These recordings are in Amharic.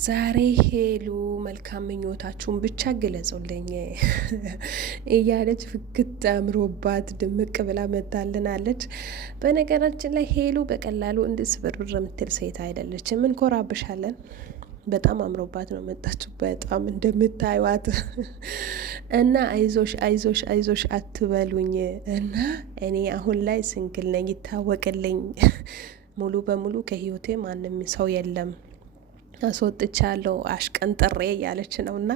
ዛሬ ሄሉ መልካም ምኞታችሁን ብቻ ግለጹልኝ እያለች ፍክት አምሮባት ድምቅ ብላ መታልናለች። በነገራችን ላይ ሄሉ በቀላሉ እንድስብርብር የምትል ሴት አይደለችም። እንኮራብሻለን። በጣም አምሮባት ነው መጣችሁ። በጣም እንደምታዩት እና አይዞሽ አይዞሽ አይዞሽ አትበሉኝ እና እኔ አሁን ላይ ስንግል ነኝ ይታወቅልኝ። ሙሉ በሙሉ ከህይወቴ ማንም ሰው የለም አስወጥቻለሁ አሽቀንጥሬ እያለች ነው። እና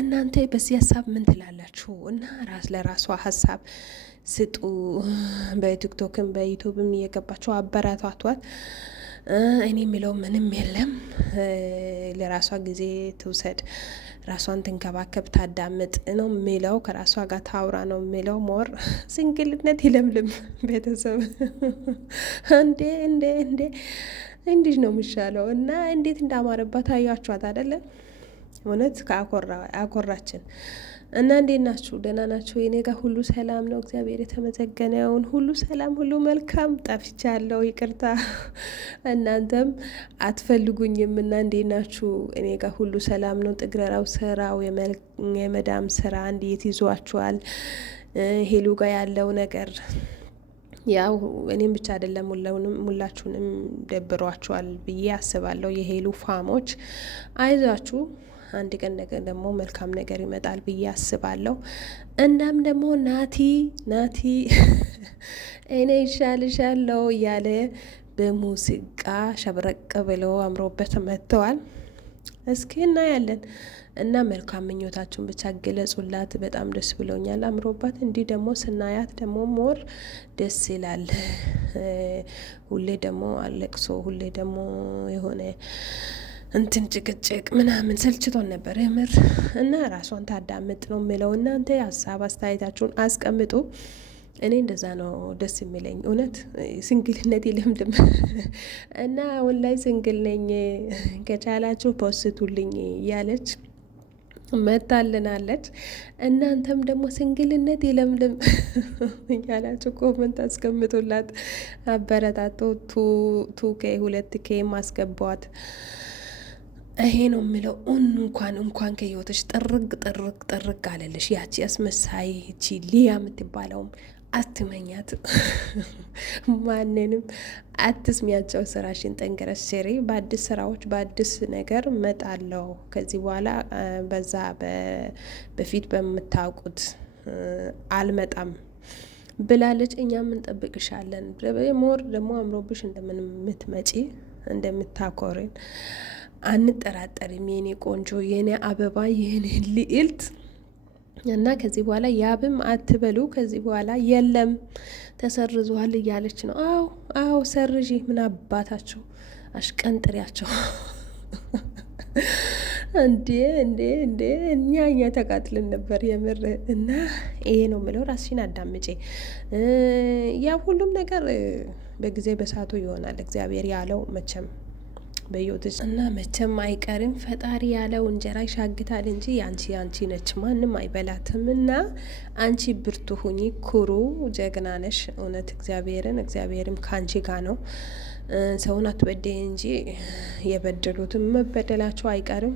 እናንተ በዚህ ሀሳብ ምን ትላላችሁ? እና ራስ ለራሷ ሀሳብ ስጡ። በቲክቶክም በዩቱብም እየገባችሁ አበረታቷት። እኔ የሚለው ምንም የለም። ለራሷ ጊዜ ትውሰድ፣ ራሷን ትንከባከብ፣ ታዳምጥ ነው የሚለው። ከራሷ ጋር ታውራ ነው የሚለው። ሞር ሲንግልነት ይለምልም። ቤተሰብ እንዴ እንዴ እንዴ እንዲህ ነው የሚሻለው። እና እንዴት እንዳማረባት አያችኋት አይደለም? እውነት አኮራችን። እና እንዴት ናችሁ? ደህና ናችሁ? የኔ ጋር ሁሉ ሰላም ነው፣ እግዚአብሔር የተመሰገነውን። ሁሉ ሰላም፣ ሁሉ መልካም። ጠፍቻለሁ፣ ይቅርታ። እናንተም አትፈልጉኝም። እና እንዴት ናችሁ? እኔ ጋር ሁሉ ሰላም ነው። ጥግረራው ስራው የመዳም ስራ እንዴት ይዟችኋል? ሄሉ ጋር ያለው ነገር ያው እኔም ብቻ አይደለም ሁላችሁንም ደብሯችኋል ብዬ አስባለሁ። የሄሉ ፋሞች አይዟችሁ፣ አንድ ቀን ነገር ደግሞ መልካም ነገር ይመጣል ብዬ አስባለሁ። እናም ደግሞ ናቲ እኔ ይሻልሻለሁ እያለ በሙዚቃ ሸብረቅ ብለው አምሮበት መጥተዋል። እስኪ እናያለን። እና መልካም ምኞታችሁን ብቻ ገለጹላት። በጣም ደስ ብሎኛል፣ አምሮባት። እንዲህ ደግሞ ስናያት ደግሞ ሞር ደስ ይላል። ሁሌ ደግሞ አለቅሶ፣ ሁሌ ደግሞ የሆነ እንትን ጭቅጭቅ ምናምን ሰልችቶን ነበር የምር። እና ራሷን ታዳምጥ ነው የሚለው። እናንተ ሀሳብ አስተያየታችሁን አስቀምጡ። እኔ እንደዛ ነው ደስ የሚለኝ። እውነት ስንግልነት ይለምልም። እና አሁን ላይ ስንግል ነኝ፣ ከቻላችሁ ፖስቱልኝ እያለች መታልናለች። እናንተም ደግሞ ስንግልነት ይለምልም እያላችሁ ኮመንት አስቀምጡላት፣ አበረታቶ 2K ማስገቧት። ይሄ ነው የሚለው። እንኳን ከህይወትሽ ጥርግ አለልሽ። ያቺ አስመሳይ ሊያ የምትባለውም አትመኛት፣ ማንንም አትስሚያቸው። ስራሽን ጠንክረሽ ስሪ። በአዲስ ስራዎች በአዲስ ነገር መጣለው ከዚህ በኋላ በዛ በፊት በምታውቁት አልመጣም ብላለች። እኛም እንጠብቅሻለን። ሞር ደግሞ አምሮብሽ እንደምትመጪ እንደምታኮሪን አንጠራጠርም። የኔ ቆንጆ፣ የኔ አበባ፣ የኔ ልዕልት። እና ከዚህ በኋላ ያብም አትበሉ። ከዚህ በኋላ የለም ተሰርዟል እያለች ነው። አዎ ሰርዢ፣ ምን አባታቸው አሽቀንጥሪያቸው። እንዴ እኛ ተቃጥልን ነበር የምር። እና ይሄ ነው የምለው። ራስሽን አዳምጪ። ያ ሁሉም ነገር በጊዜ በሰዓቱ ይሆናል። እግዚአብሔር ያለው መቼም በሕይወትሽ እና መቼም አይቀርም። ፈጣሪ ያለው እንጀራ ይሻግታል እንጂ ያንቺ ነች፣ ማንም አይበላትም። እና አንቺ ብርቱ ሁኚ፣ ኩሩ፣ ጀግና ነሽ። እውነት እግዚአብሔርም ከአንቺ ጋር ነው። ሰውን አትበደይ እንጂ የበደሉትም መበደላቸው አይቀርም።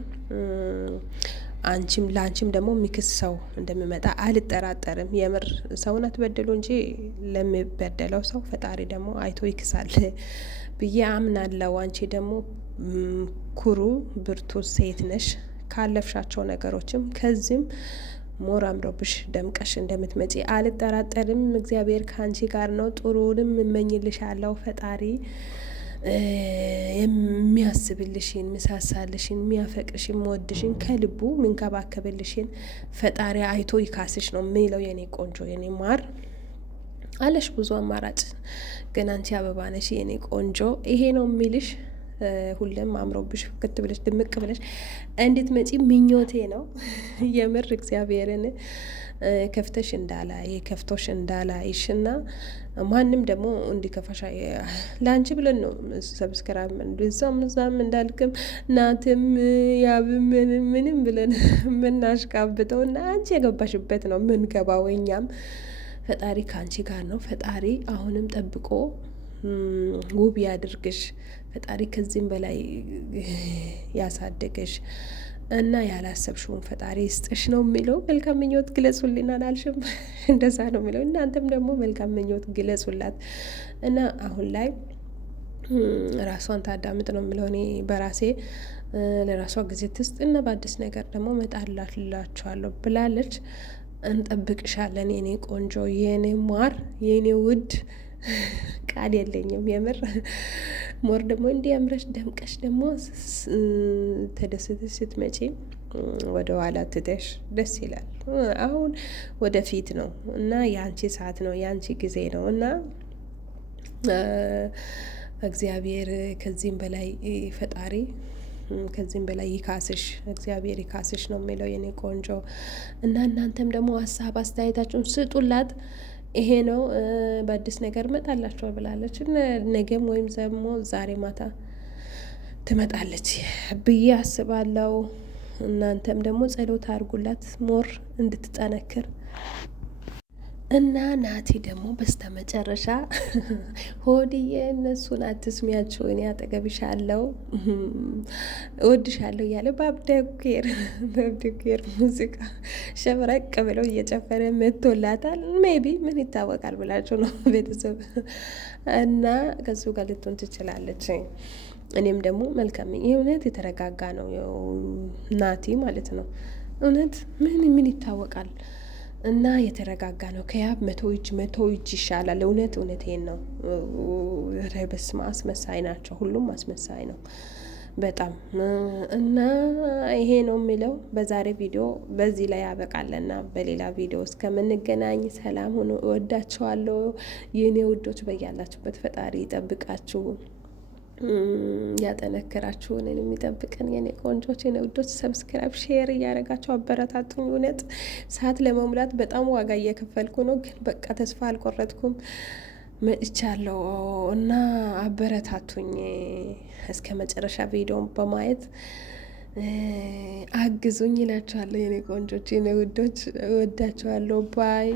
ለአንቺም ደግሞ የሚክስ ሰው እንደሚመጣ አልጠራጠርም። የምር ሰውን አትበድሉ እንጂ ለሚበደለው ሰው ፈጣሪ ደግሞ አይቶ ይክሳል ብዬ አምናለሁ። አንቺ ደግሞ ኩሩ ብርቱ ሴት ነሽ። ካለፍሻቸው ነገሮችም ከዚህም ሞር አምሮብሽ ደምቀሽ እንደምትመጪ አልጠራጠርም። እግዚአብሔር ከአንቺ ጋር ነው። ጥሩንም እመኝልሻለሁ። ፈጣሪ የሚያስብልሽን፣ ሚሳሳልሽን፣ የሚያፈቅርሽን፣ መወድሽን፣ ከልቡ ምንከባከብልሽን ፈጣሪ አይቶ ይካስሽ ነው የሚለው። የኔ ቆንጆ፣ የኔ ማር አለሽ ብዙ አማራጭ፣ ግን አንቺ አበባ ነሽ የኔ ቆንጆ። ይሄ ነው የሚልሽ። ሁሌም አምሮብሽ ፍክት ብለሽ ድምቅ ብለሽ እንድትመጪ ምኞቴ ነው የምር። እግዚአብሔርን ከፍቶሽ እንዳላይሽ እና ማንም ደግሞ እንዲከፋሽ ለአንቺ ብለን ነው ሰብስክራይብ እዛም እንዳልክም ናትም ያብም ምንም ብለን የምናሽቃብጠው እና አንቺ የገባሽበት ነው ምንገባው እኛም። ፈጣሪ ከአንቺ ጋር ነው። ፈጣሪ አሁንም ጠብቆ ውብ ያድርግሽ። ፈጣሪ ከዚህም በላይ ያሳደገሽ እና ያላሰብሽውን ፈጣሪ ይስጥሽ ነው የሚለው። መልካም ምኞት ግለጹልኝ አላልሽም? እንደዛ ነው የሚለው። እናንተም ደግሞ መልካም ምኞት ግለጹላት እና አሁን ላይ ራሷን ታዳምጥ ነው የምለው እኔ በራሴ ለራሷ ጊዜ ትስጥ እና በአዲስ ነገር ደግሞ እመጣላችኋለሁ ብላለች። እንጠብቅሻለን የኔ ቆንጆ፣ የኔ ማር፣ የኔ ውድ ቃል የለኝም የምር። ሞር ደግሞ እንዲህ አምረሽ ደምቀሽ ደግሞ ተደስተሽ ስትመጪ ወደ ኋላ ትተሽ ደስ ይላል። አሁን ወደፊት ነው እና የአንቺ ሰዓት ነው የአንቺ ጊዜ ነው እና እግዚአብሔር ከዚህም በላይ ፈጣሪ ከዚህም በላይ ይካስሽ፣ እግዚአብሔር ይካስሽ ነው የሚለው የኔ ቆንጆ። እና እናንተም ደግሞ ሀሳብ አስተያየታችሁን ስጡላት። ይሄ ነው በአዲስ ነገር እመጣላችኋል ብላለች። ነገም ወይም ደግሞ ዛሬ ማታ ትመጣለች ብዬ አስባለሁ። እናንተም ደግሞ ጸሎት አድርጉላት ሞር እንድትጠነክር እና ናቲ ደግሞ በስተመጨረሻ ሆድዬ እነሱን አትስሚያቸው፣ እኔ አጠገብሻለሁ እወድሻለሁ እያለ በአብደኩር ሙዚቃ ሸብረቅ ብለው እየጨፈረ መቶላታል። ሜቢ ምን ይታወቃል ብላችሁ ነው ቤተሰብ እና ከሱ ጋር ልትሆን ትችላለች። እኔም ደግሞ መልካም ይህ እውነት የተረጋጋ ነው ናቲ ማለት ነው። እውነት ምን ይታወቃል እና የተረጋጋ ነው። ከያብ መቶ እጅ ይሻላል። እውነቴን ነው። በስመ አስመሳይ ናቸው። ሁሉም አስመሳይ ነው በጣም እና ይሄ ነው የሚለው። በዛሬ ቪዲዮ በዚህ ላይ ያበቃልና በሌላ ቪዲዮ እስከምንገናኝ ሰላም ሁኑ። እወዳችኋለሁ የኔ ውዶች። በያላችሁበት ፈጣሪ ይጠብቃችሁ፣ ያጠነክራችሁን የሚጠብቀን የኔ ቆንጆች፣ የኔ ውዶች። ሰብስክራይብ ሼር እያደረጋችሁ አበረታቱኝ። እውነት ሰዓት ለመሙላት በጣም ዋጋ እየከፈልኩ ነው፣ ግን በቃ ተስፋ አልቆረጥኩም። መጥቻለሁ እና አበረታቱኝ። እስከ መጨረሻ ቪዲዮን በማየት አግዙኝ ይላችኋለሁ የኔ ቆንጆች፣ የኔ ውዶች። እወዳችኋለሁ። ባይ